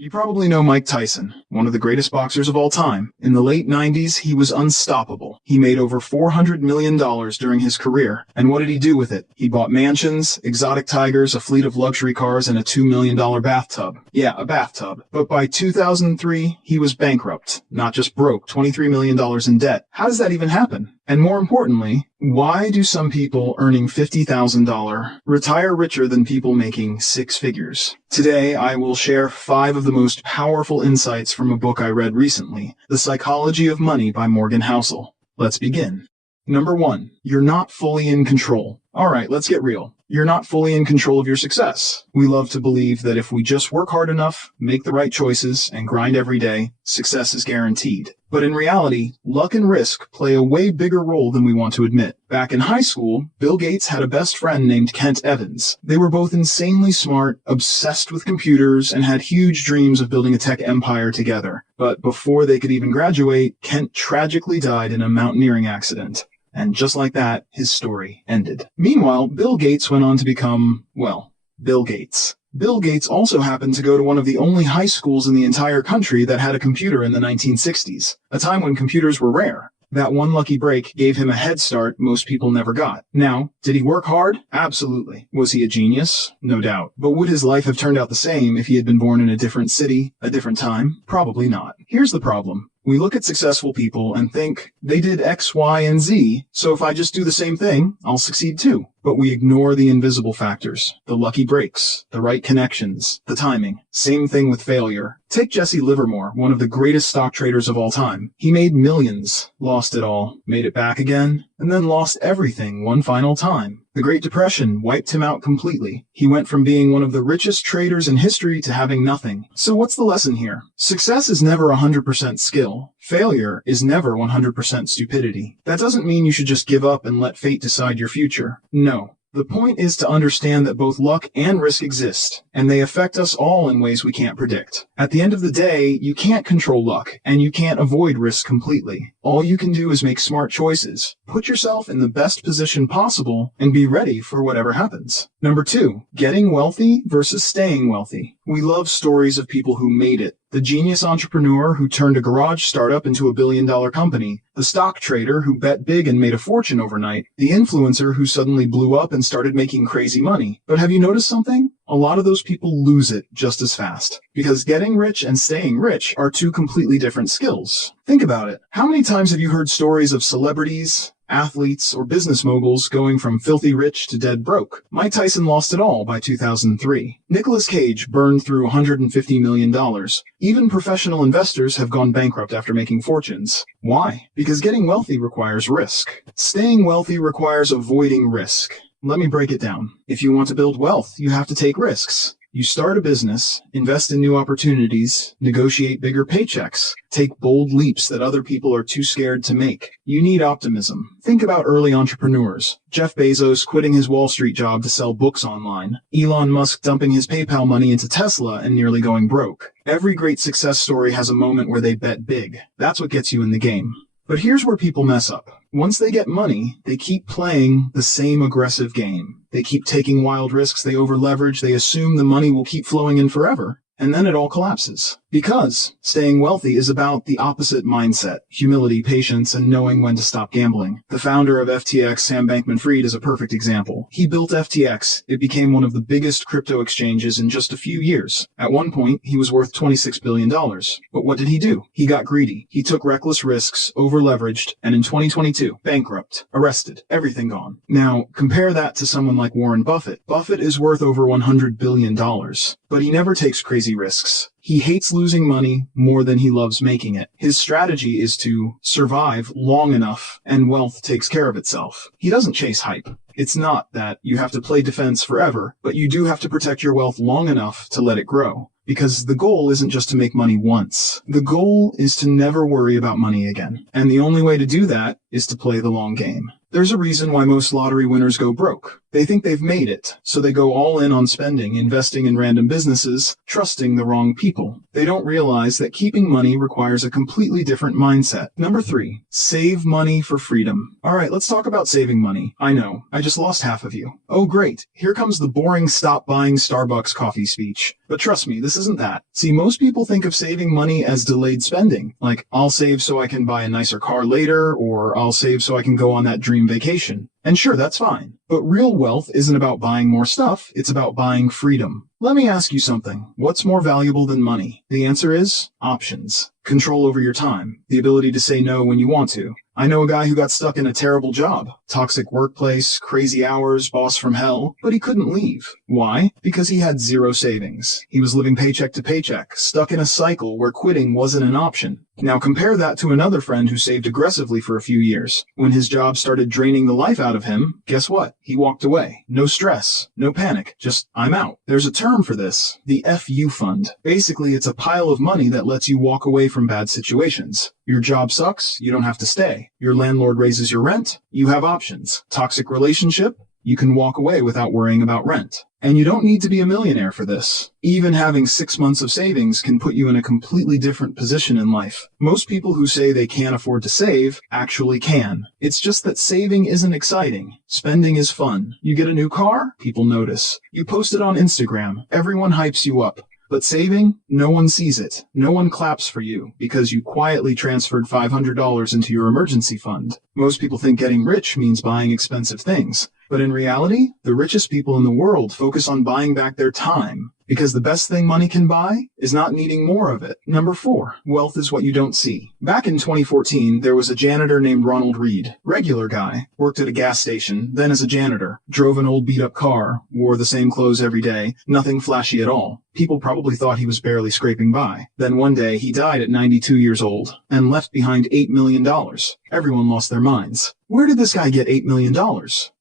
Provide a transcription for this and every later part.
You probably know Mike Tyson, one of the greatest boxers of all time. In the late 90s, he was unstoppable. He made over $400 million during his career. And what did he do with it? He bought mansions, exotic tigers, a fleet of luxury cars, and a $2 million bathtub. Yeah, a bathtub. But by 2003, he was bankrupt. Not just broke, $23 million in debt. How does that even happen? And more importantly, why do some people earning $50,000 retire richer than people making six figures? Today, I will share 5 of the most powerful insights from a book I read recently, The Psychology of Money by Morgan Housel. Let's begin. Number 1, you're not fully in control. Alright, let's get real. You're not fully in control of your success. We love to believe that if we just work hard enough, make the right choices, and grind every day, success is guaranteed. But in reality, luck and risk play a way bigger role than we want to admit. Back in high school, Bill Gates had a best friend named Kent Evans. They were both insanely smart, obsessed with computers, and had huge dreams of building a tech empire together. But before they could even graduate, Kent tragically died in a mountaineering accident. And just like that, his story ended. Meanwhile, Bill Gates went on to become, well, Bill Gates. Bill Gates also happened to go to one of the only high schools in the entire country that had a computer in the 1960s, a time when computers were rare. That one lucky break gave him a head start most people never got. Now, did he work hard? Absolutely. Was he a genius? No doubt. But would his life have turned out the same if he had been born in a different city, a different time? Probably not. Here's the problem. We look at successful people and think, they did X, Y, and Z, so if I just do the same thing, I'll succeed too. But we ignore the invisible factors, the lucky breaks, the right connections, the timing. Same thing with failure. Take Jesse Livermore, one of the greatest stock traders of all time. He made millions, lost it all, made it back again, and then lost everything one final time. The Great Depression wiped him out completely. He went from being one of the richest traders in history to having nothing. So what's the lesson here? Success is never 100% skill. Failure is never 100% stupidity. That doesn't mean you should just give up and let fate decide your future. No. The point is to understand that both luck and risk exist, and they affect us all in ways we can't predict. At the end of the day, you can't control luck, and you can't avoid risk completely. All you can do is make smart choices, put yourself in the best position possible, and be ready for whatever happens. Number 2, getting wealthy versus staying wealthy. We love stories of people who made it. The genius entrepreneur who turned a garage startup into a billion-dollar company. The stock trader who bet big and made a fortune overnight. The influencer who suddenly blew up and started making crazy money. But have you noticed something? A lot of those people lose it just as fast. Because getting rich and staying rich are 2 completely different skills. Think about it. How many times have you heard stories of celebrities, athletes, or business moguls going from filthy rich to dead broke? Mike Tyson lost it all by 2003. Nicolas Cage burned through $150 million. Even professional investors have gone bankrupt after making fortunes. Why? Because getting wealthy requires risk. Staying wealthy requires avoiding risk. Let me break it down. If you want to build wealth, you have to take risks. You start a business, invest in new opportunities, negotiate bigger paychecks, take bold leaps that other people are too scared to make. You need optimism. Think about early entrepreneurs. Jeff Bezos quitting his Wall Street job to sell books online. Elon Musk dumping his PayPal money into Tesla and nearly going broke. Every great success story has a moment where they bet big. That's what gets you in the game. But here's where people mess up. Once they get money, they keep playing the same aggressive game. They keep taking wild risks, they over-leverage, they assume the money will keep flowing in forever. And then it all collapses. Because staying wealthy is about the opposite mindset: humility, patience, and knowing when to stop gambling. The founder of FTX, Sam Bankman-Fried, is a perfect example. He built FTX. It became one of the biggest crypto exchanges in just a few years. At one point, he was worth $26 billion. But what did he do? He got greedy. He took reckless risks, over-leveraged, and in 2022, bankrupt, arrested, everything gone. Now, compare that to someone like Warren Buffett. Buffett is worth over $100 billion. But he never takes crazy risks. He hates losing money more than he loves making it. His strategy is to survive long enough and wealth takes care of itself. He doesn't chase hype. It's not that you have to play defense forever, but you do have to protect your wealth long enough to let it grow. Because the goal isn't just to make money once. The goal is to never worry about money again. And the only way to do that is to play the long game. There's a reason why most lottery winners go broke. They think they've made it, so they go all in on spending, investing in random businesses, trusting the wrong people. They don't realize that keeping money requires a completely different mindset. Number 3, save money for freedom. Alright, let's talk about saving money. I know, I just lost half of you. Oh great, here comes the boring stop buying Starbucks coffee speech. But trust me, this isn't that. See, most people think of saving money as delayed spending. Like, I'll save so I can buy a nicer car later, or I'll save so I can go on that dream vacation. And sure, that's fine. But real wealth isn't about buying more stuff, it's about buying freedom. Let me ask you something. What's more valuable than money? The answer is options. Control over your time. The ability to say no when you want to. I know a guy who got stuck in a terrible job. Toxic workplace, crazy hours, boss from hell, but he couldn't leave. Why? Because he had zero savings. He was living paycheck to paycheck, stuck in a cycle where quitting wasn't an option. Now compare that to another friend who saved aggressively for a few years. When his job started draining the life out of him, guess what? He walked away. No stress, no panic, just I'm out. There's a term for this, the FU fund. Basically, it's a pile of money that lets you walk away from bad situations. Your job sucks, you don't have to stay. Your landlord raises your rent, you have options. Toxic relationship, you can walk away without worrying about rent. And you don't need to be a millionaire for this. Even having 6 months of savings can put you in a completely different position in life. Most people who say they can't afford to save actually can. It's just that saving isn't exciting. Spending is fun. You get a new car? People notice. You post it on Instagram. Everyone hypes you up. But saving? No one sees it. No one claps for you because you quietly transferred $500 into your emergency fund. Most people think getting rich means buying expensive things. But in reality, the richest people in the world focus on buying back their time. Because the best thing money can buy is not needing more of it. Number 4, wealth is what you don't see. Back in 2014, there was a janitor named Ronald Reed. Regular guy, worked at a gas station, then as a janitor, drove an old beat-up car, wore the same clothes every day, nothing flashy at all. People probably thought he was barely scraping by. Then one day, he died at 92 years old, and left behind $8 million. Everyone lost their minds. Where did this guy get $8 million?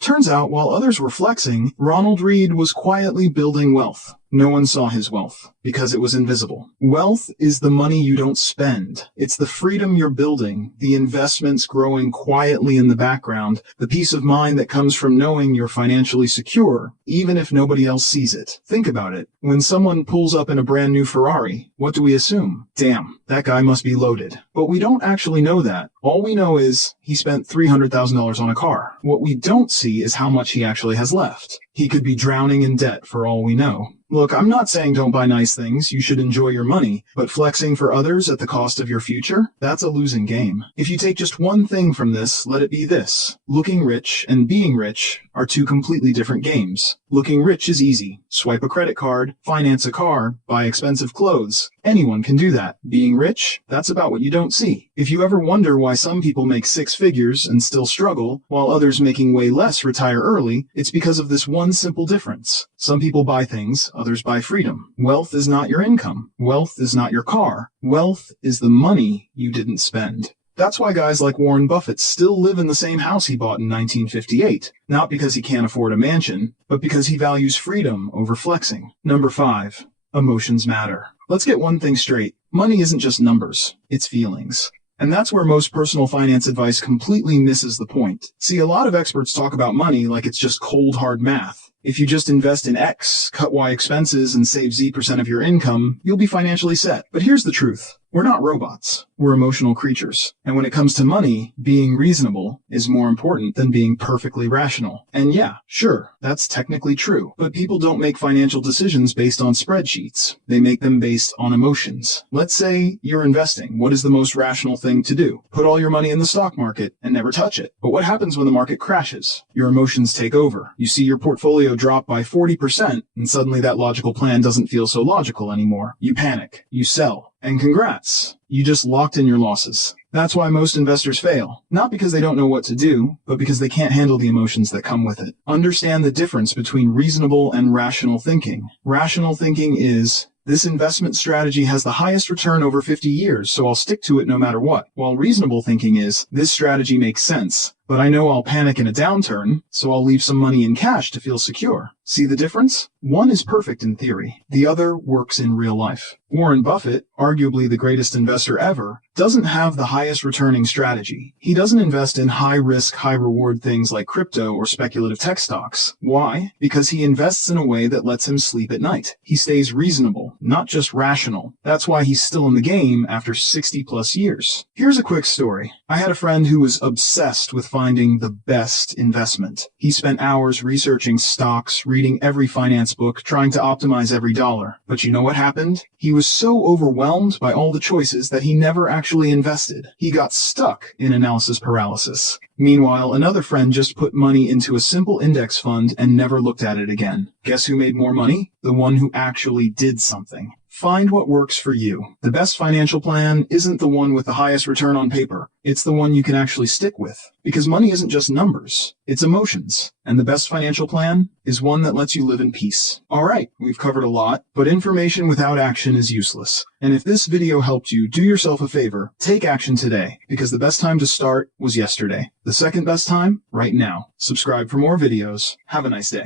Turns out, while others were flexing, Ronald Reed was quietly building wealth. No one saw his wealth, because it was invisible. Wealth is the money you don't spend. It's the freedom you're building, the investments growing quietly in the background, the peace of mind that comes from knowing you're financially secure, even if nobody else sees it. Think about it. When someone pulls up in a brand new Ferrari, what do we assume? Damn, that guy must be loaded. But we don't actually know that. All we know is he spent $300,000 on a car. What we don't see is how much he actually has left. He could be drowning in debt for all we know. Look, I'm not saying don't buy nice things, you should enjoy your money, but flexing for others at the cost of your future? That's a losing game. If you take just one thing from this, let it be this. Looking rich and being rich are two completely different games. Looking rich is easy. Swipe a credit card, finance a car, buy expensive clothes. Anyone can do that. Being rich, that's about what you don't see. If you ever wonder why some people make 6 figures and still struggle, while others making way less retire early, it's because of this one simple difference. Some people buy things, others buy freedom. Wealth is not your income. Wealth is not your car. Wealth is the money you didn't spend. That's why guys like Warren Buffett still live in the same house he bought in 1958. Not because he can't afford a mansion, but because he values freedom over flexing. Number 5. Emotions matter. Let's get one thing straight. Money isn't just numbers, it's feelings. And that's where most personal finance advice completely misses the point. See, a lot of experts talk about money like it's just cold hard math. If you just invest in X, cut Y expenses, and save Z% of your income, you'll be financially set. But here's the truth. We're not robots. We're emotional creatures. And when it comes to money, being reasonable is more important than being perfectly rational. And yeah, sure, that's technically true. But people don't make financial decisions based on spreadsheets. They make them based on emotions. Let's say you're investing. What is the most rational thing to do? Put all your money in the stock market and never touch it. But what happens when the market crashes? Your emotions take over. You see your portfolio drop by 40%, and suddenly that logical plan doesn't feel so logical anymore. You panic. You sell. And congrats, you just locked in your losses. That's why most investors fail. Not because they don't know what to do, but because they can't handle the emotions that come with it. Understand the difference between reasonable and rational thinking. Rational thinking is, this investment strategy has the highest return over 50 years, so I'll stick to it no matter what. While reasonable thinking is, this strategy makes sense. but I know I'll panic in a downturn, so I'll leave some money in cash to feel secure. See the difference? One is perfect in theory. The other works in real life. Warren Buffett, arguably the greatest investor ever, doesn't have the highest returning strategy. He doesn't invest in high-risk, high-reward things like crypto or speculative tech stocks. Why? Because he invests in a way that lets him sleep at night. He stays reasonable, not just rational. That's why he's still in the game after 60-plus years. Here's a quick story. I had a friend who was obsessed with finding the best investment. He spent hours researching stocks, reading every finance book, trying to optimize every dollar. But you know what happened? He was so overwhelmed by all the choices that he never actually invested. He got stuck in analysis paralysis. Meanwhile, another friend just put money into a simple index fund and never looked at it again. Guess who made more money? The one who actually did something. Find what works for you. The best financial plan isn't the one with the highest return on paper. It's the one you can actually stick with. Because money isn't just numbers, it's emotions. And the best financial plan is one that lets you live in peace. Alright, we've covered a lot, but information without action is useless. And if this video helped you, do yourself a favor, take action today. Because the best time to start was yesterday. The second best time, right now. Subscribe for more videos. Have a nice day.